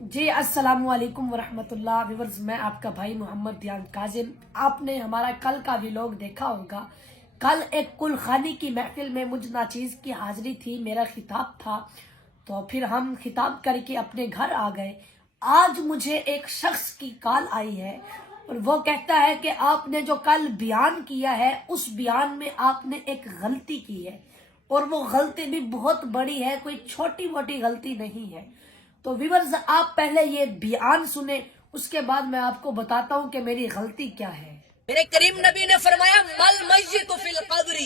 جی السلام علیکم ورحمۃ اللہ ویورز، میں آپ کا بھائی محمد دیان کاظم۔ آپ نے ہمارا کل کا ویلوگ دیکھا ہوگا۔ کل ایک کل خانی کی محفل میں مجھ ناچیز کی حاضری تھی، میرا خطاب تھا، تو پھر ہم خطاب کر کے اپنے گھر آ گئے۔ آج مجھے ایک شخص کی کال آئی ہے اور وہ کہتا ہے کہ آپ نے جو کل بیان کیا ہے اس بیان میں آپ نے ایک غلطی کی ہے، اور وہ غلطی بھی بہت بڑی ہے، کوئی چھوٹی موٹی غلطی نہیں ہے۔ تو ویورز، آپ پہلے یہ بیان سنیں، اس کے بعد میں آپ کو بتاتا ہوں کہ میری غلطی کیا ہے۔ میرے کریم نبی نے فرمایا مل میت فی القبر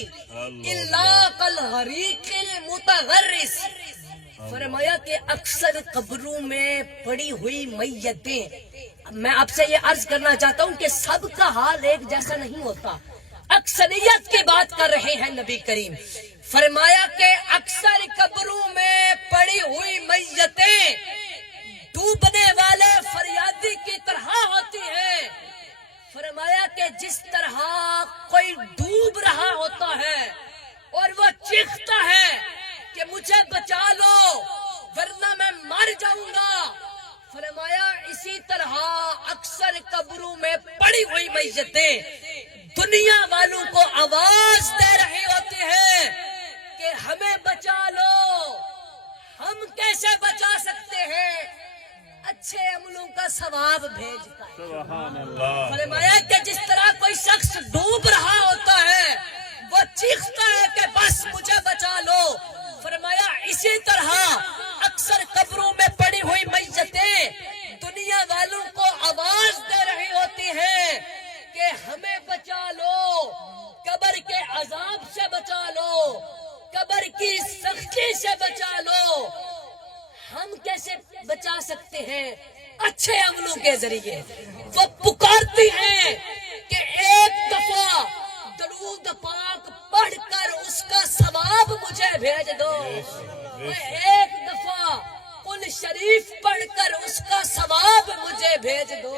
الا کالغریق المتغرس، فرمایا کہ اکثر قبروں میں پڑی ہوئی میتیں، میں آپ سے یہ عرض کرنا چاہتا ہوں کہ سب کا حال ایک جیسا نہیں ہوتا، اکثریت کی بات کر رہے ہیں نبی کریم۔ فرمایا کہ اکثر قبروں میں پڑی ہوئی میتیں ڈوبنے والے فریادی کی طرح ہوتی ہیں۔ فرمایا کہ جس طرح کوئی ڈوب رہا ہوتا ہے اور وہ چیختا ہے کہ مجھے بچا لو ورنہ میں مر جاؤں گا، فرمایا اسی طرح اکثر قبروں میں پڑی ہوئی میتیں دنیا والوں کو آواز دے رہی ہوتی ہے کہ ہمیں بچا لو۔ ہم کیسے بچا سکتے ہیں؟ اچھے عملوں کا ثواب بھیجتا ہے۔ سبحان اللہ۔ فرمایا کہ جس طرح کوئی شخص ڈوب رہا ہوتا ہے وہ چیختا ہے کہ بس مجھے بچا لو، فرمایا اسی طرح اکثر قبروں میں پڑی ہوئی میتیں دنیا والوں کو آواز دے رہی ہوتی ہیں کہ ہمیں بچا لو، قبر کے عذاب سے بچا لو، قبر کی سختی سے بچا لو۔ ہم کیسے بچا سکتے ہیں؟ اچھے عملوں کے ذریعے۔ وہ پکارتی ہیں کہ ایک دفعہ درود پاک پڑھ کر اس کا ثواب مجھے بھیج دو، ایک دفعہ قل شریف پڑھ کر اس کا ثواب مجھے بھیج دو۔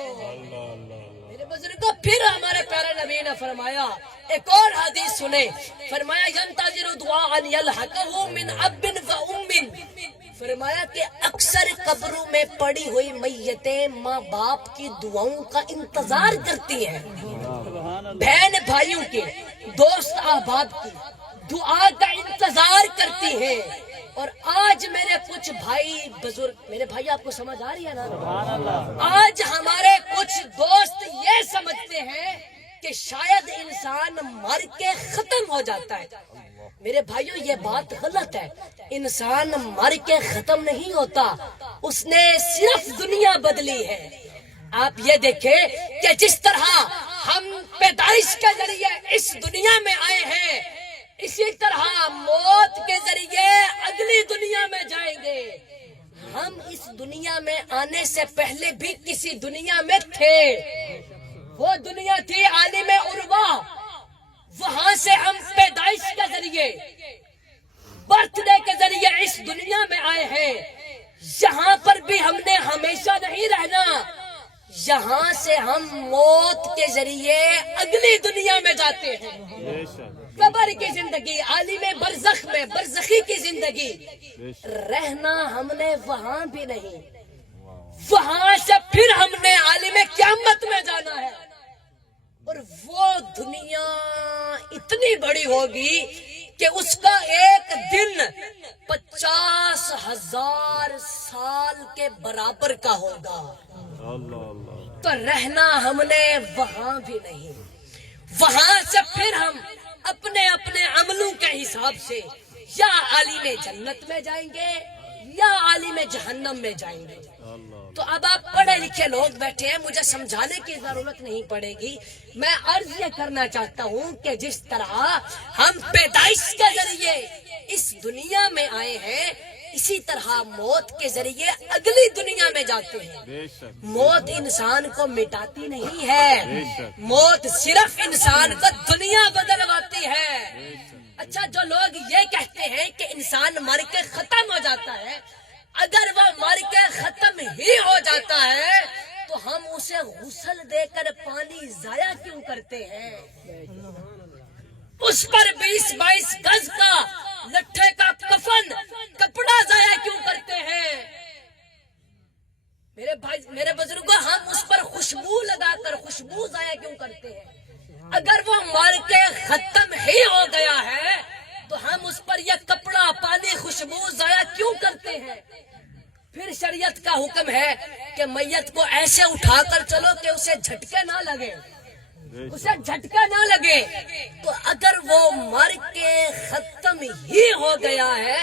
میرے بزرگوں، پھر ہمارے پیارے نبی نے فرمایا، ایک اور حدیث سنے، فرمایا ینتظر دعاء یلحقہ من اب و ام، فرمایا کہ اکثر قبروں میں پڑی ہوئی میتیں ماں باپ کی دعاؤں کا انتظار کرتی ہیں، بہن بھائیوں کے، دوست احباب کی دعا کا انتظار کرتی ہیں۔ اور آج میرے کچھ بھائی بزرگ، میرے بھائی آپ کو سمجھ آ رہی ہے نا؟ آج ہمارے کچھ دوست یہ سمجھتے ہیں کہ شاید انسان مر کے ختم ہو جاتا ہے۔ میرے بھائیوں، یہ بات غلط ہے، انسان مر کے ختم نہیں ہوتا، اس نے صرف دنیا بدلی ہے۔ آپ یہ دیکھیں کہ جس طرح ہم پیدائش کے ذریعے اس دنیا میں آئے ہیں، اسی طرح موت کے ذریعے اگلی دنیا میں جائیں گے۔ ہم اس دنیا میں آنے سے پہلے بھی کسی دنیا میں تھے، وہ دنیا تھی عالم عروا، وہاں سے ہم پیدائش کے ذریعے، برتھ ڈے کے ذریعے اس دنیا میں آئے ہیں۔ یہاں پر بھی ہم نے ہمیشہ نہیں رہنا، یہاں سے ہم موت کے ذریعے اگلی دنیا میں جاتے ہیں۔ قبر کی زندگی، عالم برزخ میں برزخی کی زندگی، رہنا ہم نے وہاں بھی نہیں، وہاں سے پھر ہم نے عالم قیامت میں جانا ہے، اور وہ دنیا اتنی بڑی ہوگی کہ اس کا ایک دن 50,000 سال کے برابر کا ہوگا۔ تو رہنا ہم نے وہاں بھی نہیں، وہاں سے پھر ہم اپنے اپنے عملوں کے حساب سے یا عالم جنت میں جائیں گے یا عالم جہنم میں جائیں گے۔ تو اب آپ پڑھے لکھے لوگ بیٹھے ہیں، مجھے سمجھانے کی ضرورت نہیں پڑے گی، میں عرض یہ کرنا چاہتا ہوں کہ جس طرح ہم پیدائش کے ذریعے اس دنیا میں آئے ہیں، اسی طرح موت کے ذریعے اگلی دنیا میں جاتے ہیں۔ موت انسان کو مٹاتی نہیں ہے، موت صرف انسان کو دنیا بدلواتی ہے۔ اچھا، جو لوگ یہ کہتے ہیں کہ انسان مر کے ختم ہو جاتا ہے، اگر وہ مر کے ختم ہی ہو جاتا ہے تو ہم اسے غسل دے کر پانی ضائع کیوں کرتے ہیں؟ اس پر 20-22 گز کا لٹھے کا کفن کپڑا ضائع کیوں کرتے ہیں؟ میرے بھائی میرے بزرگوں، ہم اس پر خوشبو لگا کر خوشبو ضائع کیوں کرتے ہیں؟ اگر وہ مر کے ختم ہی ہو گیا ہے تو ہم اس پر یہ کپڑا پانی خوشبو ضائع کیوں کرتے ہیں؟ پھر شریعت کا حکم ہے کہ میت کو ایسے اٹھا کر چلو کہ اسے جھٹکے نہ لگے، اسے جھٹکا نہ لگے۔ تو اگر وہ مر کے ختم ہی ہو گیا ہے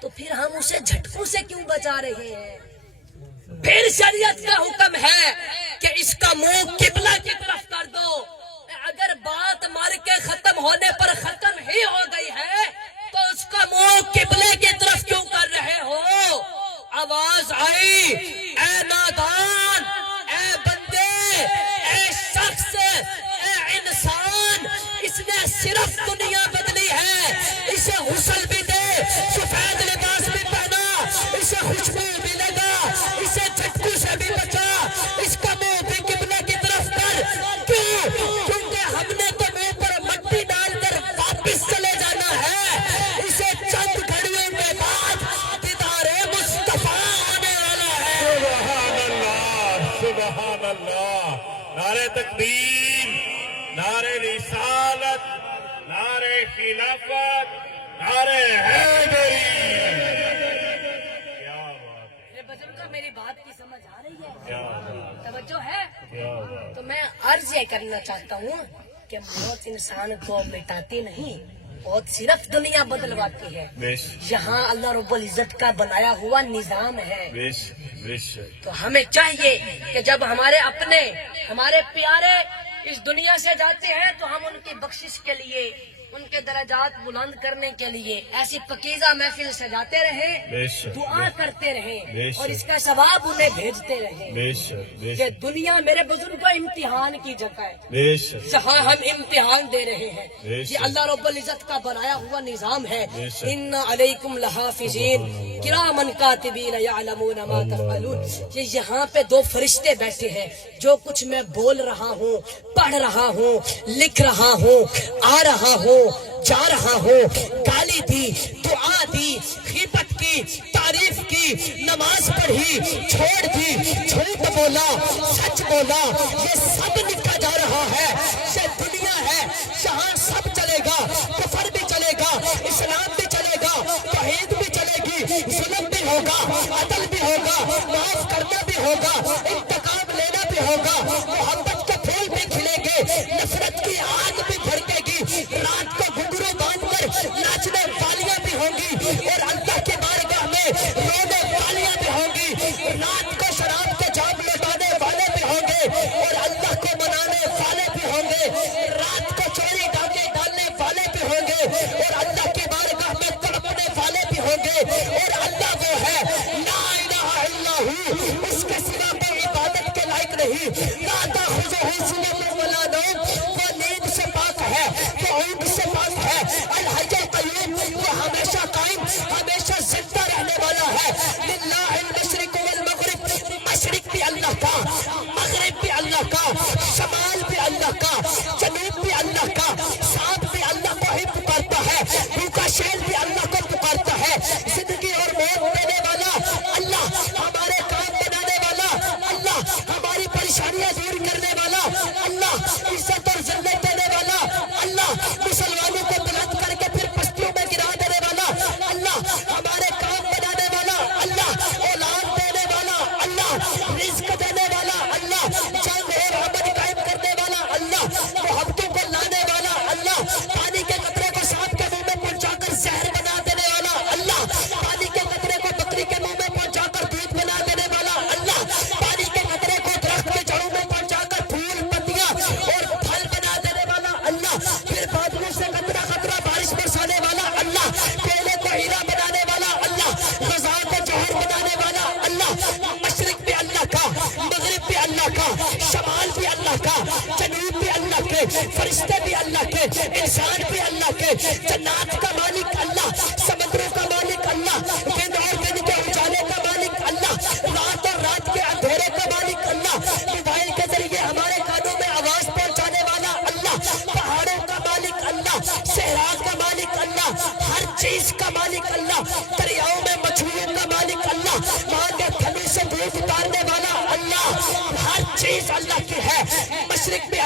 تو پھر ہم اسے جھٹکوں سے کیوں بچا رہے ہیں؟ پھر شریعت کا حکم ہے کہ اس کا منہ قبلہ کی طرف کر دو۔ اگر بات مر کے ختم ہونے پر ختم ہی ہو گئی ہے تو اس کا منہ قبلے کی طرف کیوں کر رہے ہو؟ آواز آئی، اے نادان، اے بندے، اے شخص، اے انسان، اس نے صرف دنیا بدلی ہے، اسے غسل بھی دے، سفید لباس بھی پہنا، اسے خوشبو بھی لگا، اسے جھٹکو سے بھی بچا، اس کا منہ بھی قبلہ کی طرف کر۔ کیوں؟ کیونکہ ہم نے تو منہ پر مٹی ڈال کر واپس چلے جانا ہے، اسے چند گھڑیوں کے بعد دیدار مصطفیٰ آنے والا ہے۔ سبحان اللہ، سبحان اللہ، نعرہ تکبیر، نعرہ رسالت، نعرہ خلافت، نعرہ حیدری۔ کیا بات ہے، میرے بزرگوں، میری بات کی سمجھ آ رہی ہے؟ کیا بات، توجہ ہے؟ کیا بات۔ تو میں عرض یہ کرنا چاہتا ہوں کہ موت انسان کو مٹاتی نہیں، موت صرف دنیا بدلواتی ہے۔ بیش یہاں اللہ رب العزت کا بنایا ہوا نظام ہے۔ بیش بیش، تو ہمیں چاہیے کہ جب ہمارے اپنے، ہمارے پیارے اس دنیا سے جاتے ہیں تو ہم ان کی بخشش کے لیے، ان کے درجات بلند کرنے کے لیے ایسی پکیزہ محفل سجاتے رہیں، بیش دعا کرتے رہیں بیش اور اس کا ثواب انہیں بھیجتے رہیں۔ بیش بیش یہ دنیا میرے بزرگوں امتحان کی جگہ ہے، بیش جہاں ہم امتحان دے رہے ہیں۔ بے شک۔ یہ اللہ رب العزت کا بنایا ہوا نظام ہے۔ بے شک۔ ان علیکم لحافظین کرامن کاتبین یعلمون ما تفعلون۔ یہ یہاں پہ دو فرشتے بیٹھے ہیں، جو کچھ میں بول رہا ہوں، پڑھ رہا ہوں، لکھ رہا ہوں، آ رہا ہوں، جا رہا ہوں، گالی دی، دعا دی، غیبت کی، تعریف کی، نماز پڑھی، چھوڑ دی، جھوٹ بولا، سچ بولا، یہ سب لکھا جا رہا ہے۔ یہ دنیا ہے جہاں سب چلے گا، کفر بھی چلے گا، اسلام بھی چلے گا، توحید بھی چلے گی، ظلم بھی ہوگا، عدل بھی ہوگا، معاف کرنا بھی ہوگا، انتقام لینا بھی ہوگا، محبت کے پھول بھی کھلیں گے، نفرت کی آگ بھی بھڑکے گی، رات کو گھنگرو باندھ کر ناچنے والیاں بھی ہوں گی اور اللہ کی بارگاہ میں رونے والیاں بھی ہوں گی، رات کو شراب کے جام لٹانے والے بھی ہوں گے اور اللہ کو منانے والے بھی ہوں گے، رات کو چوری ڈاکے ڈالنے والے بھی ہوں گے اور اللہ کی بارگاہ میں تڑپنے والے بھی ہوں گے۔ اور اللہ وہ ہے لا الہ الا ہو، اس کے سوا کوئی عبادت کے لائق نہیں۔ لا تأخذہ سنۃ ولا نوم، وہ نیند سے پاک ہے، وہ اونگ سے پاک ہے، الحی القیوم، وہ ہمیشہ قائم، ہمیشہ زندہ رہنے والا ہے۔ للہ المشرق والمغرب، مشرق بھی اللہ کا، مغرب بھی اللہ کا، شمال بھی اللہ کا، جنوب بھی اللہ کا، ساتھ بھی اللہ کو ہی پکارتا ہے، بھوکا شیر بھی اللہ کو پکارتا ہے، زندگی اور موت دینے والا اللہ، ہمارے کام بنانے والا اللہ، ہماری پریشانیاں دور کرنے والا اللہ، عزت اور ذلت دینے والا اللہ، مسلمانوں کو بلند کر کے پھر پستیوں میں گرا دینے والا اللہ، ہمارے کام بنانے والا اللہ، اولاد دینے والا اللہ، رزق دینے والا اللہ، جنگ اور امن قائم کرنے والا اللہ، محبتوں کو لانے والا اللہ، پانی کے قطرے کو سانپ کے منہ میں پہنچا کر زہر بنا دینے والا اللہ، پانی کے قطرے کو بکری کے منہ میں پہنچا کر دودھ بنا دینے والا اللہ، پانی کے قطرے کو درخت کے جڑوں میں پہنچا کر پھول پتیاں اور پھل بنا دینے والا اللہ، پھر بادلوں سے قطرہ قطرہ بارش برسانے والا اللہ، کوئلے کو ہیرا بنانے والا اللہ، غذا کو جوہر بنانے والا اللہ، مشرق بھی اللہ کا، مغرب بھی اللہ کا، شمال بھی اللہ کا، جنوب بھی اللہ کے، فرشتے بھی اللہ کے، انسان بھی اللہ کے، جنات کا مالک اللہ، سمندروں کا مالک اللہ، دن اور دن کے اجالے کا مالک اللہ، رات اور رات کے اندھیرے کا مالک اللہ، موبائل کے ذریعے ہمارے کانوں میں آواز پہنچانے والا اللہ، پہاڑوں کا مالک اللہ، صحرا کا مالک اللہ، ہر چیز کا مالک اللہ، دریاؤں میں مچھلیوں کا مالک اللہ، وہاں کے تھنوں سے دودھ اتارنے والا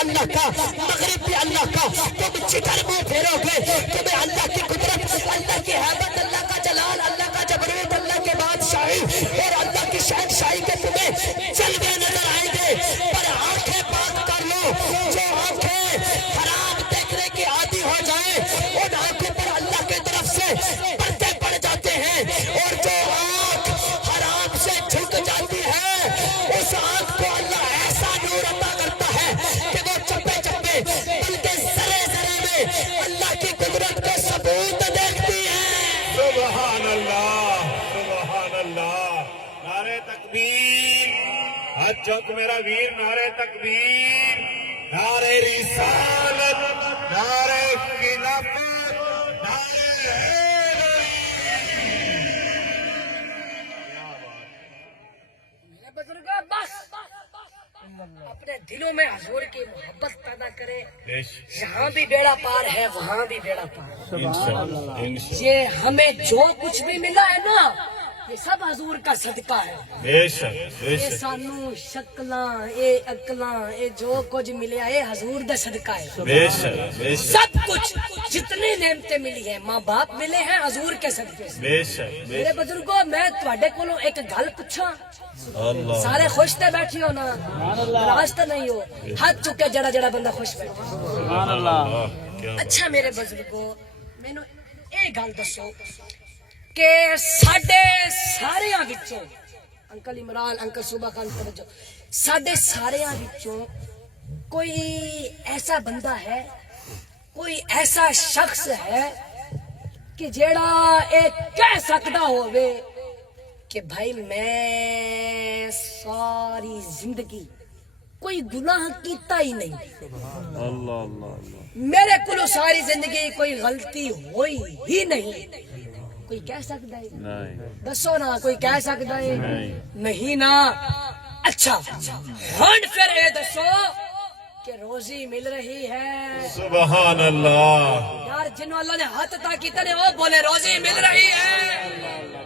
اللہ کا، مغرب بھی اللہ کا، تم جدھر منہ پھیرو گے تمہیں اللہ کی قدرت، اللہ کی حیبت، اللہ کا جلال، اللہ کا جبروت، اللہ کے بادشاہی اور اللہ کی شہنشاہی کے تمہیں جلوے نظر آئیں گے۔ پر آنکھیں بند کر لو، جو آنکھیں حرام دیکھنے کی عادی ہو جائیں ان آنکھوں پر اللہ کی طرف سے پردے پڑ جاتے ہیں، اور جو آنکھ حرام سے جھک جاتی ہے اس آنکھ کو اللہ ایسا نور عطا کرتا ہے کہ وہ چپے چپے بلکہ ذرے ذرے میں اللہ کی قدرت کے ثبوت دیکھتی ہے۔ سبحان اللہ، سبحان اللہ، نعرہ تکبیر، ہاتھ چوک میرا ویر، نعرہ تکبیر، نعرہ رسالت، نعرہ خلافت، نعرہ میرے بزرگوں بس اپنے دلوں میں حضور کی محبت پیدا کرے، یہاں بھی بیڑا پار ہے وہاں بھی بیڑا پار۔ انشاءاللہ، یہ ہمیں جو کچھ بھی ملا ہے نا یہ سب حضور کا صدقہ ہے۔ بے شک، بے یہ شک، سانو شکلاں، یہ عقلاں، یہ جو کچھ ملیا یہ حضور دا صدقہ ہے۔ بے شک، بے شک، سب کچھ جتنی نعمتیں ملی ہیں، ماں باپ ملے ہیں حضور کے صدقے سے۔ بے شک، بے میرے بزرگوں میں تواڈے کولوں ایک گل پوچھاں، اللہ، سارے خوش تے بیٹھی ہو نا، ناراض تے نہیں ہو؟ ہاتھ چکے جڑا جڑا بندہ خوش بیٹھا۔ سبحان اللہ، کیا اچھا میرے بزرگوں مینوں یہ گل دسو کہ ساڈے ساریاں وچوں، انکل عمران، انکل صوبہ خان توجہ، ساڈے ساریاں وچوں کوئی ایسا بندہ ہے، کوئی ایسا شخص ہے کہ جیڑا اے کہہ سکدا ہووے کہ بھائی میں ساری زندگی کوئی گناہ کیتا ہی نہیں، اللہ، اللہ، اللہ، میرے کو ساری زندگی کوئی غلطی ہوئی ہی نہیں، کوئی کہہ سکتا ہے؟ نہیں، دسو نا، کوئی کہہ سکتا ہے؟ نہیں نا۔ اچھا ہن پھر یہ دسو کہ روزی مل رہی ہے؟ سبحان اللہ، یار جنہوں اللہ نے ہاتھ عطا کیتے نے وہ بولے روزی مل رہی ہے۔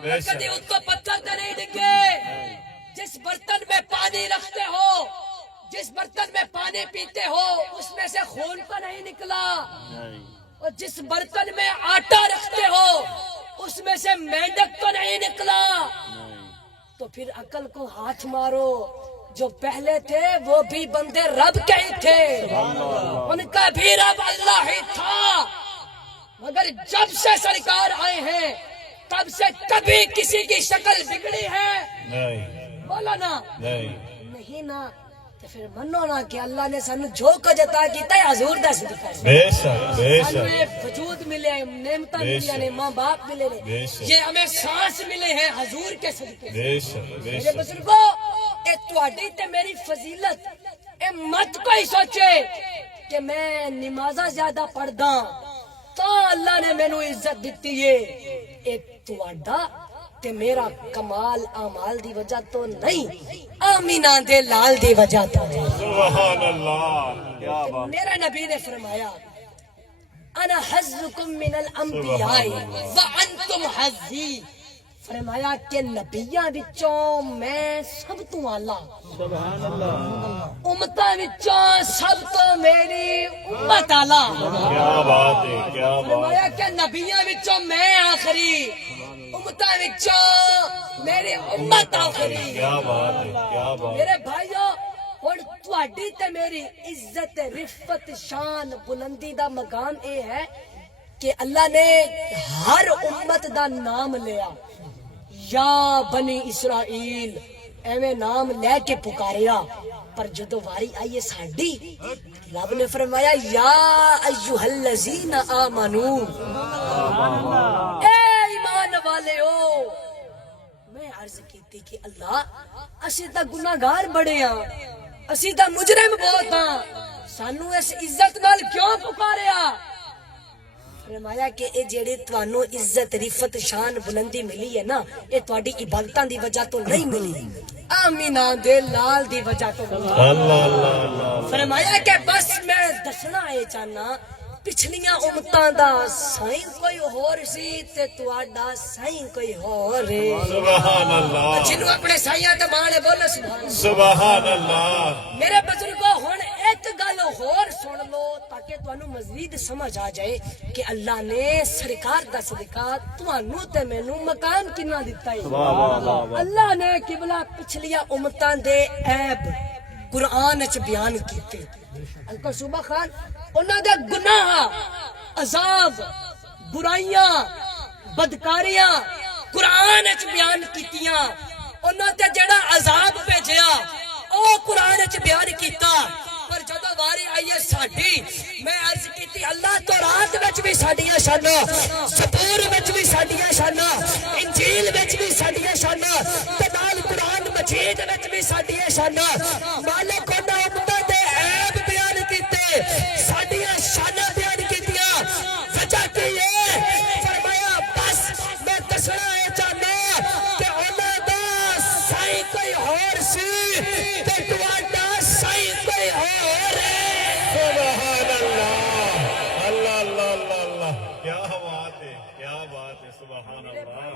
بے شک، کبھی اس کو پتھر تے نہیں ڈگے۔ جس برتن میں پانی رکھتے ہو، جس برتن میں پانی پیتے ہو اس میں سے خون تو نہیں نکلا، اور جس برتن میں آٹا رکھتے ہو اس میں سے مینڈک تو نہیں نکلا۔ تو پھر عقل کو ہاتھ مارو، جو پہلے تھے وہ بھی بندے رب کے ہی تھے، ان کا بھی رب اللہ ہی تھا، مگر جب سے سرکار آئے ہیں تب سے کبھی کسی کی شکل بگڑی ہے؟ نہیں، بولا نا، نہیں، نا۔ تو پھر منو نا کہ اللہ نے سانو جو کچھ عطا کیتا ہے حضور دا صدقہ ہے۔ بے شک، بے سانو شک، یہ وجود ملے، نعمتیں بے ملی نے، ماں باپ ملے نے، بے شک، یہ ہمیں سانس ملے ہیں حضور کے صدقے سے۔ بے شک، بے میرے شک، بزرگوں اے تواڈی تے میری فضیلت اے مت کوئی سوچے کہ میں نمازاں زیادہ پڑھدا تو اللہ نے مینوں عزت دتی ہے، اے تواڈا تے میرا کمال اعمال دی وجہ تو نہیں، آمینہ دے لال دی وجہ تو ہے۔ سبحان اللہ، کیا بات، میرا نبی نے فرمایا انا حظکم من الانبیاء وانتم حظی، فرمایا کہ نبیاں وچوں میں سب تو اعلیٰ، امتاں وچوں سب تو میری امت اعلیٰ، کیا بات ہے، کیا بات، فرمایا کہ نبیاں وچوں میں آخری، امتاں وچوں میری امت آخری۔ کیا بات ہے، کیا بات، میرے بھائیو ہن تواڈی تے میری عزت، رفت، شان، بلندی دا مقام اے ہے کہ اللہ نے ہر امت دا نام لیا، یا بنی اسرائیل ایویں نام لے کے پکاریا، پر جدو واری آئیے ساڈی رب نے فرمایا یا ایھا الذین آمنو، اے ایمان والے ہو۔ میں عرض کیتی کہ اللہ اسی تا گناہگار بڑے ہاں، اسی تا مجرم بہت ہاں، سانو اس عزت نال کیوں پکاریا؟ فرمایا کہ اے جیڑی توانو عزت، رفت، شان، بلندی ملی ہے نا، اے تواڈی عبادتاں دی وجہ تو نہیں ملی، آمینہ دے لال دی وجہ تو ملی۔ اللہ، اللہ، اللہ، فرمایا کہ بس میں دسنا اے چاہنا پچھلیاں امتاں دا سائیں کوئی ہور سی تے تواڈا سائیں کوئی ہور ہے۔ سبحان اللہ، جنوں اپنے سائیاں تے بانے بولو سبحان اللہ۔ سبحان اللہ، میرے بزرگوں ہن ایک گل ہور سن لو تاکہ تانوں مزید سمجھ آ جائے کہ اللہ نے سرکار دا صدقہ تانوں تے مینوں مقام کنا دتا ہے. اللہ نے قبلہ پچھلیاں امتاں دے عیب قرآن وچ بیان کیتے. انکل صوبہ خان انہاں دے گناہ عذاب برائیاں بدکاریاں قرآن وچ بیان کیتیاں. انہاں تے جڑا عذاب بھیجیا او قرآن وچ بیان کیتا. پر جدوں واری آئی ہے ساڈی میں عرض کیتی اللہ تورات وچ بھی ساڈیاں شاناں زبور وچ بھی ساڈیاں شاناں انجیل وچ بھی ساڈیاں شاناں تے نال قرآن مجید وچ بھی ساڈیاں شاناں. مالک انہاں امتاں دے عیب بیان کیتے ساڈیاں شاناں بیان کیتیاں. وجہ کی ہے فرمایا بس میں دسنا اے چاہنا کہ انہاں دا سائیں کوئی ہور سی تے تواڈا سائیں کوئی ہور ہے. سبحان اللہ اللہ اللہ اللہ اللہ کیا بات ہے کیا بات ہے سبحان اللہ.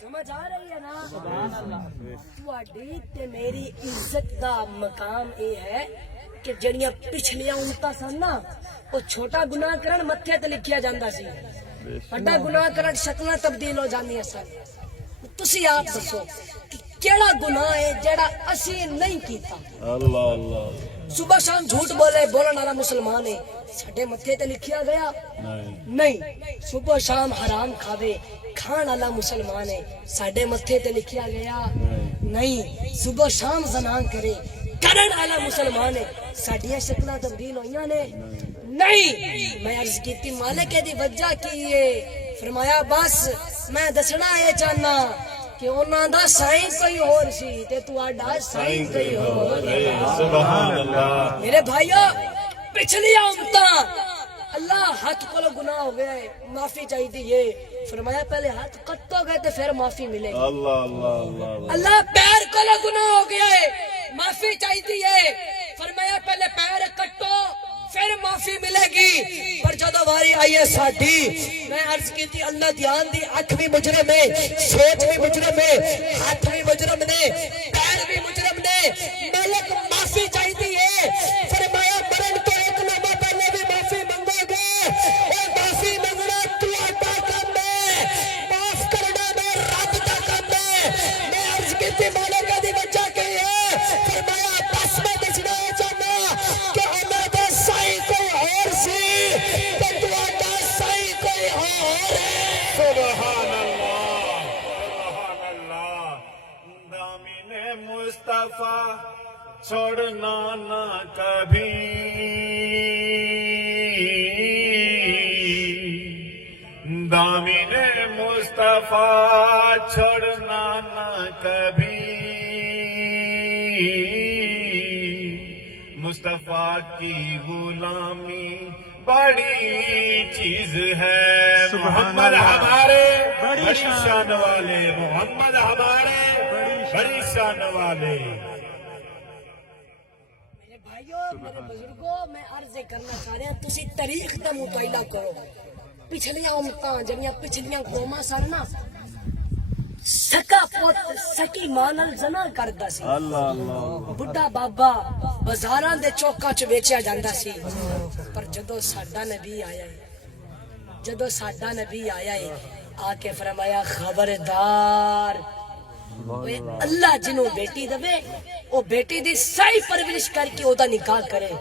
سمجھ آ رہی ہے نا؟ سبحان اللہ. تواڈی تے میری عزت دا مقام اے ہے کہ جڑیاں پچھلیاں امتاں سن نا او چھوٹا گناہ کرن متھے تے لکھیا جاندا سی, بڑا گناہ کرن شکلاں تبدیل ہو جاندیاں سن. تسی آپ دسو کہ کیڑا گناہ ہے جڑا اسی نہیں کیتا؟ اللہ اللہ صبح شام جھوٹ بولے بولن والا مسلمان ہے ساڈے متھے تے لکھیا گیا نہیں. صبح شام حرام کھاوے کھان والا مسلمان ہے ساڈے متھے تے لکھیا گیا نہیں. صبح شام زنا کرے کرن والا مسلمان ہے ساڈیاں شکلاں تبدیل ہوئیاں نے نہیں. میں عرض کیتی مالک دی وجہ کی ہے؟ فرمایا بس میں دسنا یہ چاہنا کہ انہاں دا سائیں کوئی اور سی تے تواڈا سائیں کوئی اور ہے. سبحان اللہ. میرے بھائیو پچھلی امتاں اللہ ہاتھ کو گناہ ہو گیا ہے معافی چاہیے. فرمایا پہلے ہاتھ کٹو گئے تو پھر معافی ملے گی. اللہ اللہ اللہ اللہ پیر کو گناہ ہو گیا ہے معافی چاہیے. فرمایا پہلے پیر کٹو پھر معافی ملے گی. پر جدو واری آئی ہے ساڈی میں عرض کی تھی اللہ دھیان دی اکھ بھی مجرم ہے سوچ بھی مجرم ہے ہاتھ بھی مجرم نے پیر بھی مجرم نے. مالک معافی چاہیے. فرمایا مرن تو ایک لمحہ پہلے بھی معافی منگو گے اور معافی منگنا تہاڈا کام ہے معاف کرنا میں رب دا کام ہے. میں عرض کی تھی مالک دی وجہ کی ہے؟ فرمایا بس میں دسنا چاہنا کہ اللہ دا سائیں کوئی اور سی تے تہاڈا سائیں کوئی اور ہے. سبحان اللہ سبحان اللہ. دامن مصطفیٰ چھوڑنا نہ کبھی دامن مصطفیٰ چھوڑنا نہ کبھی مصطفیٰ کی غلامی بڑی چیز ہے. محمد ہمارے بڑی شان والے محمد ہمارے بڑی شان والے. میرے بھائیو میرے بزرگوں میں عرض کرنا چاہ رہا ہوں تسی تاریخ کا مطالعہ کرو. پچھلیاں امتاں جڑیاں پچھلیاں قوماں سن نا سکا پوت سکی ماں نال زنا کردا سی. اللہ اللہ بڈھا بابا بازاراں دے چوکاں چ ویچیا جاندا سی. پر جدو ساڈا نبی آیا ہے جدو ساڈا نبی آیا ہے آ کے فرمایا خبردار اوے اللہ جنوں بیٹی دے او بیٹی دی صحیح پرورش کر کے او دا نکاح کرے.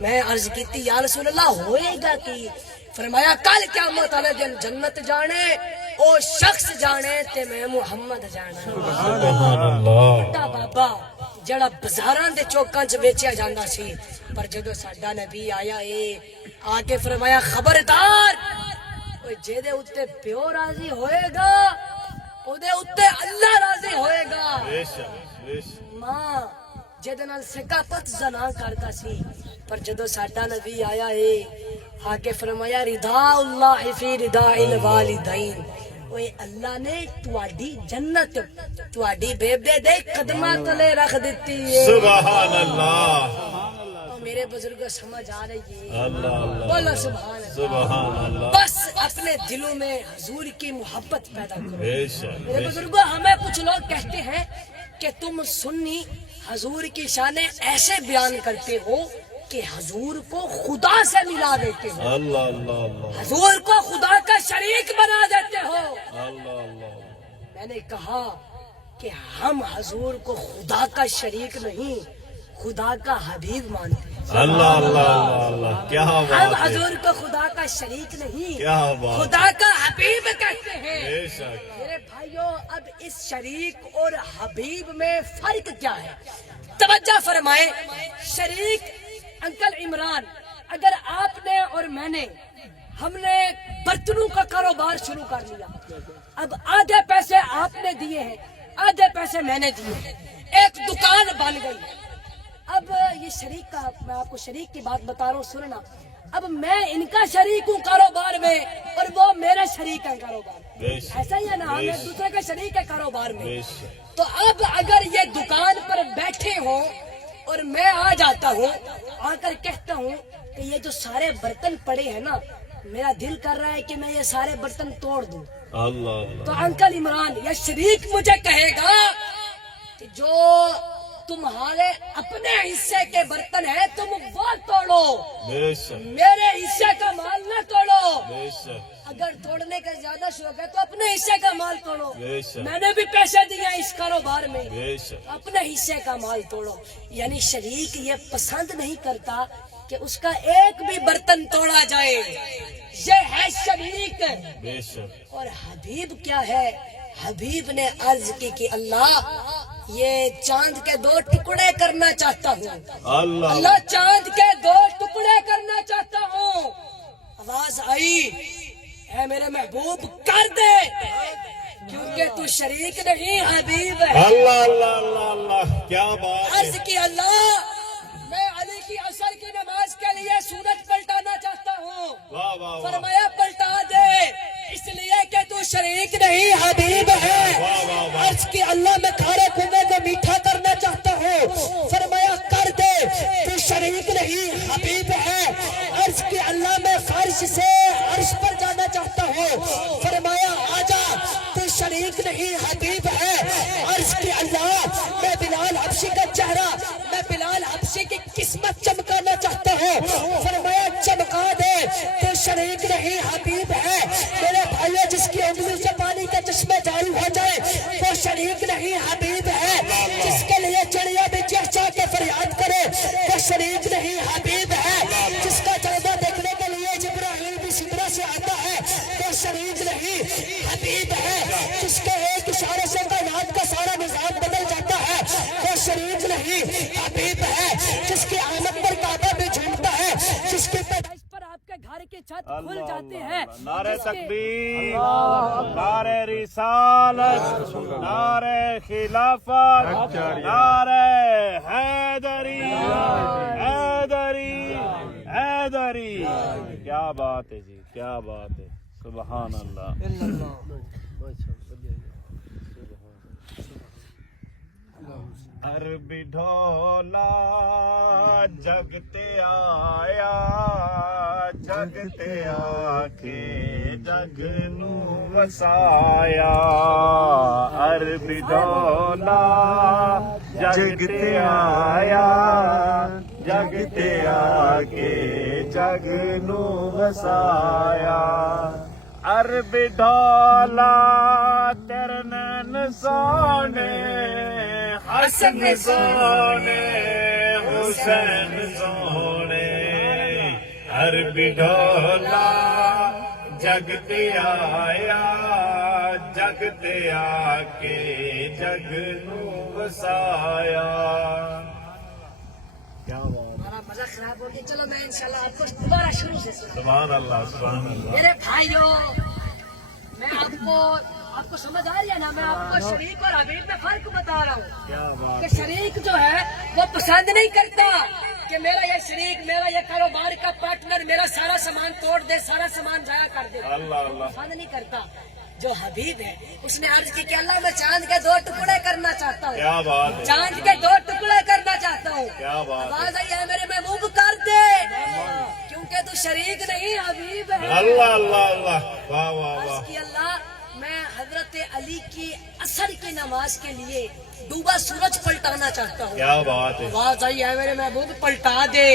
میں عرض کیتی یا رسول اللہ ہوئے گا کی؟ فرمایا کل قیامت والے دن جنت جانے او شخص جانے تے میں محمد جانا. سبحان اللہ. بڑا بابا جڑا بازاراں دے چوکاں چ ویچیا جاندا سی پر جدو ساڈا نبی آیا اے آ کے فرمایا خبردار اوے جے دے اوتے پیو راضی ہوئے گا او دے اوتے اللہ راضی ہوئے گا. بے شک بے شک. ماں جے دے نال سکا پت زنا کردا سی پر جدو ساڈا نبی آیا اے آ کے فرمایا رضا اللہ فی رضا الوالدین. اوے اللہ نے تواڈی جنت تواڈی بیبے دے قدماں تلے رکھ دتی ہے. سبحان اللہ. میرے بزرگ سمجھ آ رہی ہے؟ اللہ اللہ بولو سبحان اللہ. سبحان اللہ. بس اپنے دلوں میں حضور کی محبت پیدا کرو. بے شک میرے بزرگوں ہمیں کچھ لوگ کہتے ہیں کہ تم سنی حضور کی شانیں ایسے بیان کرتے ہو کہ حضور کو خدا سے ملا دیتے ہو، اللہ اللہ اللہ حضور کو خدا کا شریک بنا دیتے ہو۔ اللہ اللہ میں نے کہا کہ ہم حضور کو خدا کا شریک نہیں، خدا کا حبیب مانتے ہیں۔ اللہ اللہ اللہ اللہ کیا ہم بات ہے، حضور کو خدا کا شریک نہیں، کیا بات خدا کا حبیب کہتے ہیں۔ بے شک میرے بھائیوں، اب اس شریک اور حبیب میں فرق کیا ہے؟ توجہ فرمائیں۔ شریک انکل عمران، اگر آپ نے اور میں نے، ہم نے برتنوں کا کاروبار شروع کر لیا، اب آدھے پیسے آپ نے دیے ہیں، آدھے پیسے میں نے دیے ہیں، ایک دکان بن گئی۔ اب یہ شریک کا، میں آپ کو شریک کی بات بتا رہا ہوں، سننا۔ اب میں ان کا شریک ہوں کاروبار میں اور وہ میرے شریک ہیں کاروبار میں، بے شک ایسا ہی ہے نا، ہم ایک دوسرے کا شریک ہے کاروبار میں۔ بے شک تو اب اگر یہ دکان پر بیٹھے ہوں اور میں آ جاتا ہوں، آ کر کہتا ہوں کہ یہ جو سارے برتن پڑے ہیں نا، میرا دل کر رہا ہے کہ میں یہ سارے برتن توڑ دوں، اللہ اللہ تو انکل عمران یہ شریک مجھے کہے گا کہ جو تمہارے اپنے حصے کے برتن ہیں تم وہ توڑو، بے شک میرے حصے کا مال نہ توڑو۔ بے شک اگر توڑنے کا زیادہ شوق ہے تو اپنے حصے کا مال توڑو، بے شک میں نے بھی پیسے دیے اس کاروبار میں، بے شک اپنے حصے کا مال توڑو۔ یعنی شریک یہ پسند نہیں کرتا کہ اس کا ایک بھی برتن توڑا جائے، یہ ہے شریک۔ بے شک اور حبیب کیا ہے؟ حبیب نے عرض کی کہ اللہ یہ چاند کے 2 ٹکڑے کرنا چاہتا ہوں، اللہ اللہ چاند کے 2 ٹکڑے کرنا چاہتا ہوں۔ آواز آئی، اے میرے محبوب کر دے، کیونکہ تو شریک نہیں حبیب ہے۔ اللہ اللہ اللہ اللہ کیا بات ہے، عرض کی اللہ میں علی کی عصر کی نماز کے لیے سورج پلٹانا چاہتا ہوں، واہ واہ واہ فرمایا پلٹا دے، اس لیے کہ تو شریک نہیں حبیب ہے۔ واہ واہ واہ عرض کی اللہ میں کھارے کنویں کو میٹھا کرنا چاہتا ہوں، فرمایا کر دے، تو شریک نہیں حبیب ہے۔ عرض کی اللہ میں فرش سے عرش پر جانا چاہتا ہوں، فرمایا آجا، تو شریک نہیں حبیب ہے۔ عرض کی اللہ میں بلال حبشی کا چہرہ، میں بلال حبشی کی قسمت چمکانا چاہتا ہوں، فرمایا چمکا دے، تو شریک نہیں حبیب ہے۔ میرے بھائیو، جس کی انگلی سے پانی کے چشمے جاری ہو جائے وہ شریک نہیں حبیب ہے۔ جس کے لیے چڑیا بھی چہچہا کے فریاد کرے وہ شریک نہیں حبیب ہے۔ جس کا جلوہ دیکھنے کے لیے جبرائیل بھی سدرہ سے آتا ہے وہ شریک نہیں حبیب ہے۔ جس کے ایک اشارے سے کائنات کا سارا نظام بدل جاتا ہے وہ شریک نہیں حبیب ہے۔ جس کی آمد پر کعبہ بھی جھومتا ہے، جس کی پیدائش پر آپ کے گھر کی چھت کھل جاتے ہیں، نعرہ جس کے- تکبیر، نعرہ رسالت، نعرہ خلافت، نعرہ حیدری، حیدری، حیدری۔ کیا بات ہے جی، کیا بات ہے، سبحان اللہ۔ عربی ڈھولا جگتے آیا، جگتے آ کے جگ نو وسایا۔ عربی ڈھولا جگتے آیا، جگتے آ کے جگ نو وسایا۔ عربی ڈھولا تیرے نین سونے، حسن سونے، حسین سونے۔ عربی ڈھولا جگتے آیا، جگتے آ کے جگ نو وسایا۔ کیا بات، ہمارا مزہ خراب ہو گیا، چلو میں انشاءاللہ آپ کو دوبارہ شروع سے سنا۔ سبحان اللہ، سبحان اللہ۔ میرے بھائیوں، میں آپ کو سمجھ آ رہی ہے نا، میں آپ کو شریک اور حبیب میں فرق بتا رہا ہوں کیا بات، کہ شریک جو ہے وہ پسند نہیں کرتا کہ میرا یہ شریک، میرا یہ کاروبار کا پارٹنر میرا سارا سامان توڑ دے، سارا سامان ضائع کر دے، اللہ اللہ پسند نہیں کرتا۔ جو حبیب ہے اس نے عرض کی کہ اللہ میں چاند کے 2 ٹکڑے کرنا چاہتا ہوں، کیا بات ہے، چاند کے 2 ٹکڑے کرنا چاہتا ہوں۔ کیا بات ہے، آواز آئی ہے میرے محبوب کر دے، کیونکہ تو شریک نہیں حبیب ہے۔ اللہ اللہ اللہ، واہ واہ واہ۔ عرض کی اللہ میں حضرت علی کی عصر کی نماز کے لیے ڈوبا سورج پلٹانا چاہتا ہوں۔ کیا بات ہے، آواز آئی ہے میرے محبوب پلٹا دے،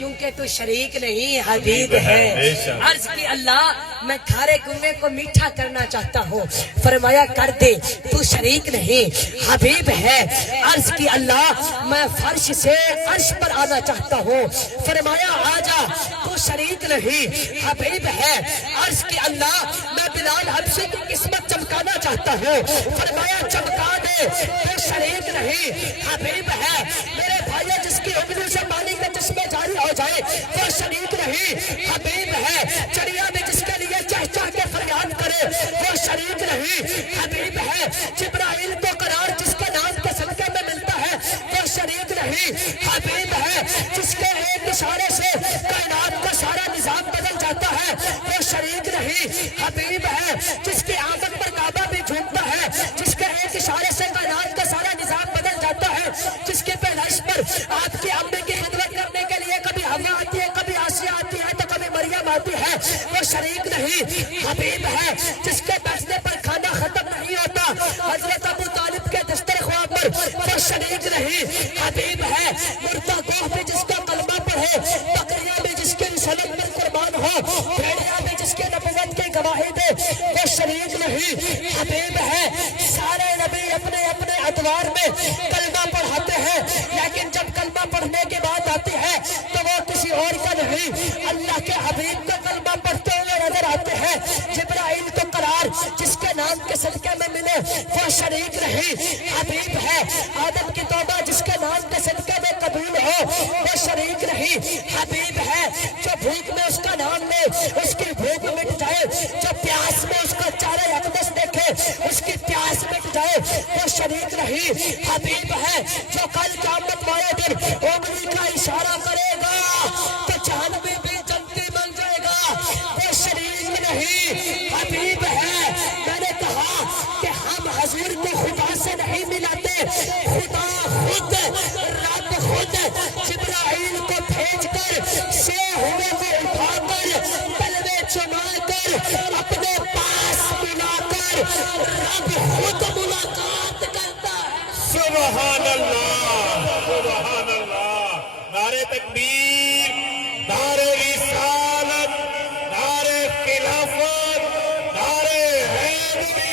کیونکہ تو شریک نہیں حبیب ہے. بے شک. عرض کی اللہ میں کھارے کنویں کو میٹھا کرنا چاہتا ہوں. فرمایا کر دے تو شریک نہیں حبیب ہے. عرض کی اللہ میں فرش سے عرش پر آنا چاہتا ہوں. فرمایا آجا تو شریک نہیں حبیب ہے. عرض کی اللہ میں بلال حبشی کی قسمت چمکانا چاہتا ہوں. فرمایا چمکا دے تو شریک نہیں حبیب ہے. میرے بھائی جس کی انگلی سے پانی کا چشمہ جاری ہو جائے وہ شریک نہیں حبیب ہے. چڑیا میں جس کے لیے چہچہ کے فریاد کرے وہ شریک نہیں حبیب ہے. جبرائیل کو قرار جس کے نام کے صدقے میں ملتا ہے وہ شریک نہیں حبیب ہے. جس کے ایک اشارے سے کائنات کا سارا نظام بدل جاتا ہے وہ شریک نہیں حبیب ہے. جس کی آمد پر کعبہ بھی جھومتا ہے, جس کے ایک اشارے سے کائنات کا سارا نظام بدل جاتا ہے, جس کے پیدائش پر آپ کی امی کی خدمت کرنے کے لیے کبھی ہوا آتی ہے, کبھی آسیہ آتی ہے تو کبھی مریم آتی ہے وہ شریک نہیں حبیب ہے. جس کے بیٹھنے پر کھانا ختم نہیں ہوتا حضرت ابو طالب کے دسترخوان پر وہ شریک نہیں حبیب ہے. مردہ گوہ بھی جس کا کلمہ پڑھے, بکریاں بھی جس کے رسالت میں قربان ہو, بھیڑیاں بھی جس کے نبوت کی گواہی دے وہ شریک نہیں حبیب ہے. سارے نبی اپنے اپنے ادوار میں کلمہ پڑھاتے ہیں, لیکن جب کلمہ پڑھنے کی بات آتی ہے تو وہ کسی اور کا نہیں اللہ کے حبیب کا کلمہ پڑھتے ہوئے نظر آتے ہیں. جبرائیل کو قرار جس کے نام کے صدقے میں ملے وہ شریک نہیں حبیب ہے. آدم کی توبہ جس کے نام کے صدقے میں قبول ہو وہ شریک نہیں حبیب ہے. جو بھوک میں اس کا نام لے اس کی بھوک مٹ جائے, جو پیاس میں اس کا چارہ اقدس دیکھے اس کی پیاس مٹ جائے وہ شریک نہیں حبیب ہے. جو کل قیامت والے دن انگلی کا اشارہ کرے گا تو جہنمی بھی جنتی بن جائے گا وہ شریک نہیں حبیب ہے. میں نے کہا کہ ہم حضور کو خدا سے نہیں ملاتے, خدا خود رب خود جبرائیل کو بھیج کر سے ہوئے کو اٹھا کر تلوے چما کر اپنے پاس ملا کر رب خود ملاقات کرتا ہے. سبحان اللہ, سبحان اللہ. نعرہ تکبیر, نعرہ رسالت, نعرہ خلافت, نعرہ حیدری,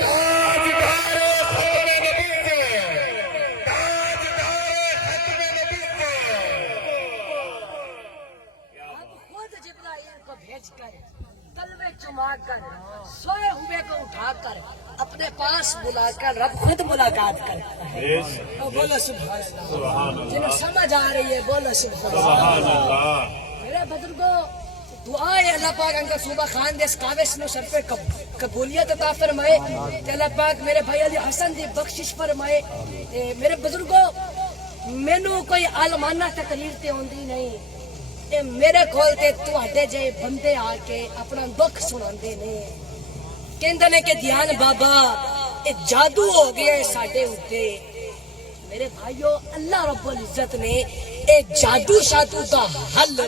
تاجدار ختم نبی کے, تاجدار ختم نبی کے. اب خود جبرائیل کو بھیج کر تلوے چما کر سوئے ہوئے کو اٹھا کر اپنے پاس بلا کر رب خود ملاقات کرتا ہے. بولو سبحان اللہ. سبحان اللہ, جنہیں سمجھ آ رہی ہے بولو سبحان اللہ. سبحان اللہ. میرے بزرگوں دعا ہے اللہ پاک انکا صوبہ خان دے سکاویس نو سر پہ قبولیت عطا فرمائے. اللہ پاک میرے بھائی علی حسن دی بخشش فرمائے. میرے بزرگوں مینوں کوئی عالمانہ تقریر تے ہوندی نہیں, اے میرے کھول تے تواڈے جے بندے آ کے اپنا دکھ سناندے نے, کہندے نے کہ دھیان بابا اے جادو ہو گیا ہے ساڈے اوتے. میرے بھائیو اللہ رب العزت نے اے جادو شادو دا حل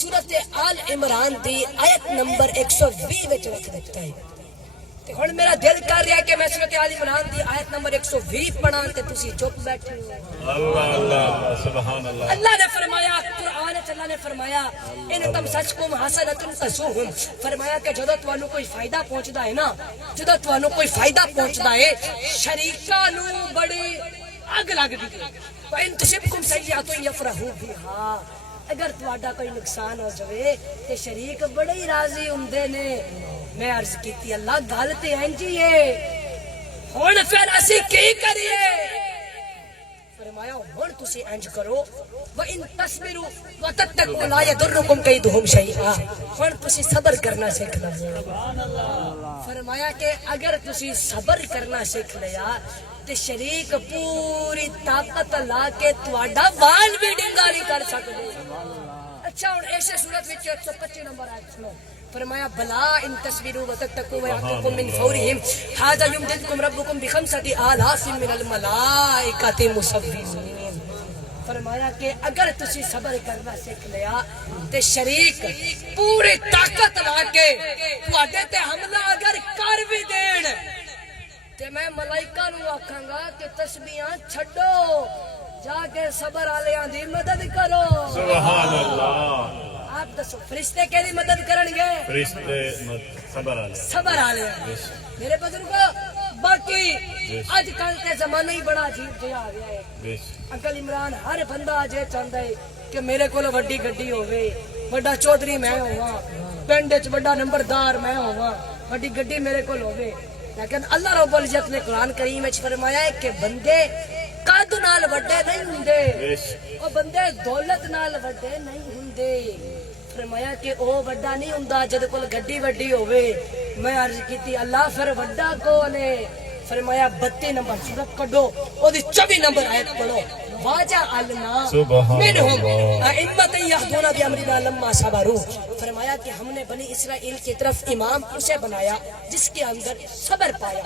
سورت آل عمران دی آیت نمبر 120 وچ رکھ دیتا ہے. تے ہن میرا دل کر رہا ہے کہ میں سورت آل عمران دی آیت نمبر 120 پڑھاں تے تسی چپ بیٹھے ہو. اللہ اللہ, سبحان اللہ. اللہ نے فرمایا قرآن اللہ نے فرمایا ان تم سچ کو حسنۃ تسوہم, فرمایا کہ جدوں تانوں کوئی فائدہ پہنچدا ہے نا, جدوں تانوں کوئی فائدہ پہنچدا ہے شریکاں نو بڑی اگ لگدی ہے. وَإِن تُصِبْكُمْ سَيِّئَةٌ يَفْرَحُوا بِهَا, اگر تہاڈا کوئی نقصان ہو جائے تے شریک بڑے ہی راضی ہوندے نے. میں عرض کیتی اللہ گل تے انج ہی ہے, ہن پھر اسی کی کریے؟ فرمایا ہن تسی انج کرو وَإِن تَصْبِرُوا وَتَتَّقُوا لَا يَضُرُّكُمْ كَيْدُهُمْ شَيْئًا, ہن تسی صبر کرنا سیکھ لو. فرمایا کہ اگر تسی صبر کرنا سیکھ لیا تے شریک پوری طاقت لا کے تواڈا وال بھی ڈنگاری کر سکدے. اچھا ہن ایسے صورت وچ 125 نمبر آیت سنو. فرمایا بلا ان تصویروا وتتقوا ويعطوكم من فورهم هذا يمددكم ربكم بخمسة آلاف من الملائكة مسومين. فرمایا کہ اگر تسی صبر کرنا سیکھ لیا تے شریک پوری طاقت لا کے تواڈے تے حملہ اگر کر بھی دین تے میں ملائکہ نو آکھاں گا کہ تسبیحاں چھڈو جا کے صبر والےاں دی مدد کرو. سبحان اللہ. آپ دسو فرشتے کیڑی مدد کرن گے؟ فرشتے صبر والے. صبر والے. میرے بزرگو باقی اج کل تے زمانہ ہی بڑا عجیب جہا آ گیا ہے. عقل عمران ہر بندہ اج چاہندا ہے کہ میرے کول وڈی گڈی ہوے, بڑا چودھری میں ہوواں, پنڈ وچ بڑا نمبردار میں ہوواں, وڈی گڈی میرے کول ہوے. لیکن اللہ رب العزت نے قرآن کریم وچ فرمایا ہے کہ بندے قد نال وڈے نہیں ہوندے, او بندے دولت نال وڈے نہیں ہوندے. فرمایا کہ او وڈا نہیں ہوندا جد کول گڈی وڈی ہوے. میں عرض کیتی اللہ پھر وڈا کون ہے؟ فرمایا 32 نمبر سورت کڈو, او دی 24 نمبر آیت پڑھو. واجا علنا منہم ائمۃ یہدون بامرنا لما صبروا. فرمایا کہ ہم نے بنی اسرائیل کی طرف امام اسے بنایا جس کے اندر صبر پایا.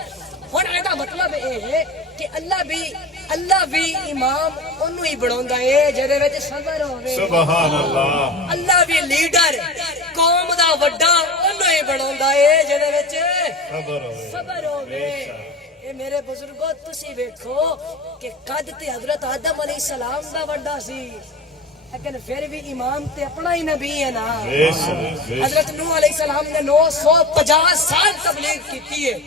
ہن ایدا مطلب اے ہے کہ اللہ بھی امام اونوں ہی بناوندا ہے جدے وچ صبر ہوے. سبحان اللہ. اللہ بھی لیڈر قوم دا وڈا اونوں ہی بناوندا ہے جدے وچ صبر ہوے. اے میرے بزرگو تسی ویکھو کہ قد تے حضرت آدم علیہ السلام دا وڈا سی, لیکن پھر بھی امام تے اپنا ہی نبی ہے نا. حضرت نوح علیہ السلام نے 950 سال تبلیغ کیتی ہے.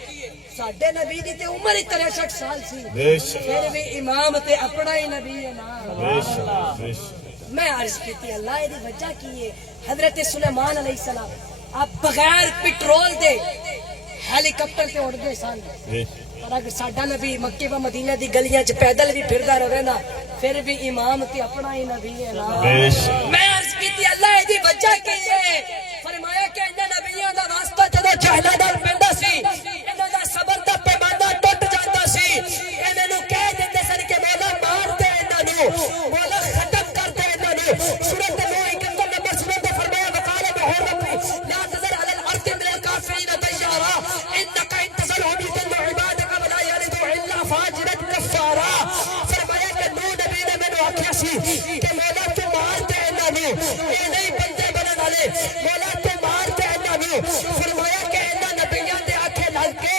ساڈے نبی دی تے عمر ہی 63 سال سی, پھر بھی امام تے اپنا ہی نبی ہے نا. میں عرض کیتی اللہ دی وجہ کی ہے؟ حضرت سلیمان علیہ السلام آپ بغیر پیٹرول دے ہیلی کاپٹر تے اڑدے سن, اور اگر ساڈا نبی مکے و مدینہ دی گلیاں چ پیدل بھی پھردا رہے نا, پھر بھی امام تے اپنا ہی نبی ہے نا. میں عرض کیتی اللہ دی وجہ کی ہے؟ فرمایا کہ انہاں نبیاں دا واسطہ جدوں جہلاں نال پیندا سی, انہاں دا صبر دا پیمانہ ٹوٹ جاندا سی. انہاں نوں کہہ دیندے سن کہ مولا مار دے انہاں نوں, مولا ختم کر دے انہاں نوں. سورۃ نوح 71 نمبر سورۃ فرمایا وقال بحرمت لا تذر على الارض من الكافرين ديارا انك ان تذرهم يضلوا عبادك ولا يلدوا الا فاجرا كفارا. فرمایا کہ نوح نبی نے مینوں آکھیا سی کہ مولا تو مار دے انہاں نوں, اے نہیں بندے بنن والے, مولا تو مار دے انہاں نوں. فرمایا کہ انہاں نبیاں دے آکھے لگ کے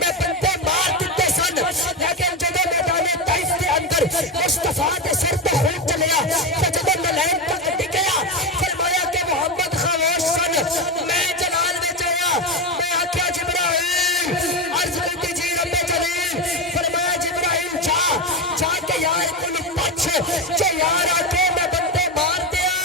میں بندے مار دتے سن, لیکن جدوں میدان طائف دے اندر مصطفیٰ دے سر تے خون چلیا تے جدوں ملائک تک ٹکیا, فرمایا کہ محمد خاموش سن. میں جلال وچ آیا, میں آکھیا جبرائیل عرض کرتی جی رب جلیل. فرمایا جبرائیل جا کے یار کو پچھ کہ یار آ کے میں بندے مار دیا.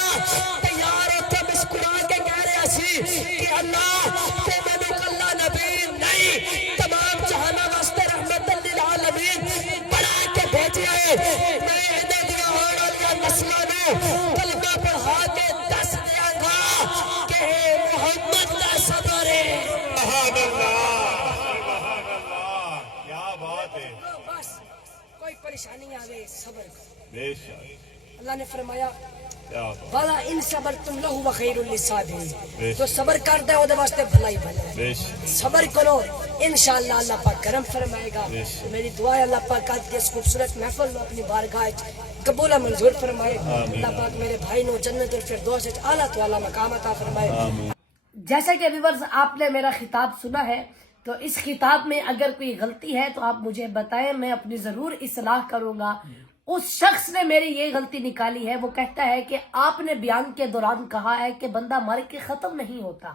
تے یار اوتھے مسکرا کے کہہ رہا سی کہ اللہ تے مینوں کلا نبی نہیں تمام جہاناں واسطے رحمت للعالمین بنا کے بھیجیا ہے. میں انہاں دی آن والیاں نسلاں نوں کلمہ پڑھا کے دس دیاں گا کہ محمد دا صبر ہے. سبحان اللہ. سبحان اللہ. کیا بات ہے. بس کوئی پریشانی آوے صبر کرو. بے شک. اللہ نے فرمایا کیا بات. والا ان صبرتم لہو خیر للصابرین. تو صبر کردا ہے او دے واسطے بھلائی بھلا ہے. بے شک. صبر کرو انشاءاللہ اللہ پاک کرم فرمائے گا. میری دعا ہے اللہ پاک آج کی اس خوبصورت محفل میں اپنی بارگاہ وچ قبول منظور فرمائے. اللہ پاک میرے بھائی نو جنت الفردوس وچ اعلیٰ تو اعلیٰ مقام عطا فرمائے. جیسا کہ ویورز آپ نے میرا خطاب سنا ہے, تو اس خطاب میں اگر کوئی غلطی ہے تو آپ مجھے بتائیں, میں اپنی ضرور اصلاح کروں گا. اس شخص نے میری یہ غلطی نکالی ہے, وہ کہتا ہے کہ آپ نے بیان کے دوران کہا ہے کہ بندہ مر کے ختم نہیں ہوتا.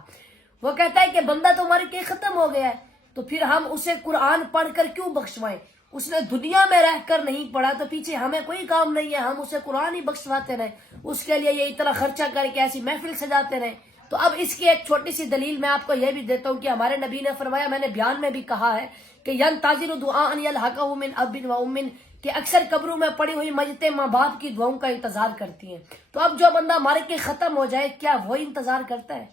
وہ کہتا ہے کہ بندہ تو مر کے ختم ہو گیا ہے, تو پھر ہم اسے قرآن پڑھ کر کیوں بخشوائیں؟ اس نے دنیا میں رہ کر نہیں پڑھا تو پیچھے ہمیں کوئی کام نہیں ہے, ہم اسے قرآن ہی بخشواتے رہیں, اس کے لیے یہ اتنا خرچہ کر کے ایسی محفل سجاتے رہیں. تو اب اس کی ایک چھوٹی سی دلیل میں آپ کو یہ بھی دیتا ہوں کہ ہمارے نبی نے فرمایا, میں نے بیان میں بھی کہا ہے کہ ینتظر دعاء یلحقہ من اب و ام, کہ اکثر قبروں میں پڑی ہوئی میتیں ماں باپ کی دعاؤں کا انتظار کرتی ہیں. تو اب جو بندہ مر کے ختم ہو جائے کیا وہ انتظار کرتا ہے؟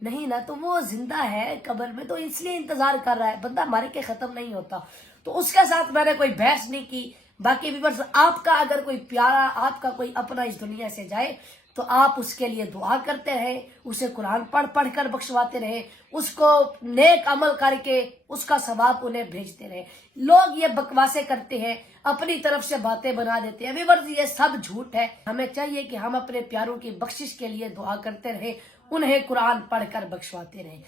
نہیں نا, تو وہ زندہ ہے قبر میں تو اس لیے انتظار کر رہا ہے, بندہ مر کے ختم نہیں ہوتا. تو اس کے ساتھ میں نے کوئی بحث نہیں کی. باقی ویورز آپ کا اگر کوئی پیارا, آپ کا کوئی اپنا اس دنیا سے جائے تو آپ اس کے لیے دعا کرتے رہے, اسے قرآن پڑھ کر بخشواتے رہے, اس کو نیک عمل کر کے اس کا ثواب انہیں بھیجتے رہے. لوگ یہ بکواسے کرتے ہیں, اپنی طرف سے باتیں بنا دیتے ہیں. ویورز یہ سب جھوٹ ہے. ہمیں چاہیے کہ ہم اپنے پیاروں کی بخشش کے لیے دعا کرتے رہے, انہیں قرآن پڑھ کر بخشواتے رہے.